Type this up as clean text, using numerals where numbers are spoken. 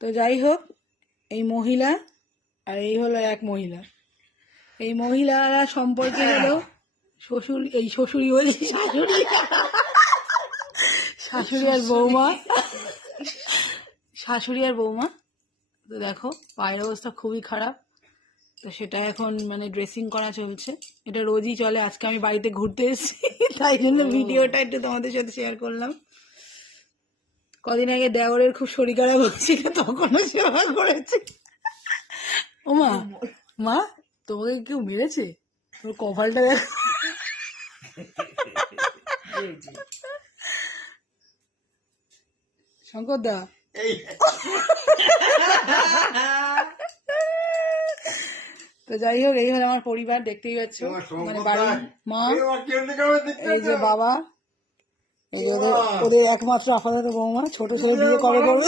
তো যাই হোক, এই মহিলা আর এই হলো এক মহিলা। এই মহিলারা সম্পর্কে হলো শ্বশুর, এই শ্বশুরি বলছি, শাশুড়ি, শাশুড়ি আর বৌমা, শাশুড়ি আর বৌমা। তো দেখো পায়ের অবস্থা খুবই খারাপ, তো সেটা এখন মানে ড্রেসিং করা চলছে। এটা রোজই চলে, আজকে আমি বাড়িতে ঘুরতে এসেছি তাই জন্য ভিডিওটা একটু তোমাদের সাথে শেয়ার করলাম। কদিন আগে দেওরের খুব শরীর খারাপ হচ্ছিল, তখনও সেবা করেছে। ও মা, মা তোমাকে কেউ মেরেছে? তোর কপালটা দেখো। শঙ্কর দা, তো যাই হোক, এই হলো আমার পরিবার, দেখতেই পাচ্ছ। মানে বাড়ির মা, এই যে বাবা, এই যে ওদের একমাত্র আপাতত বৌমা, ছোট ছেলে বিয়ে কবে করবে।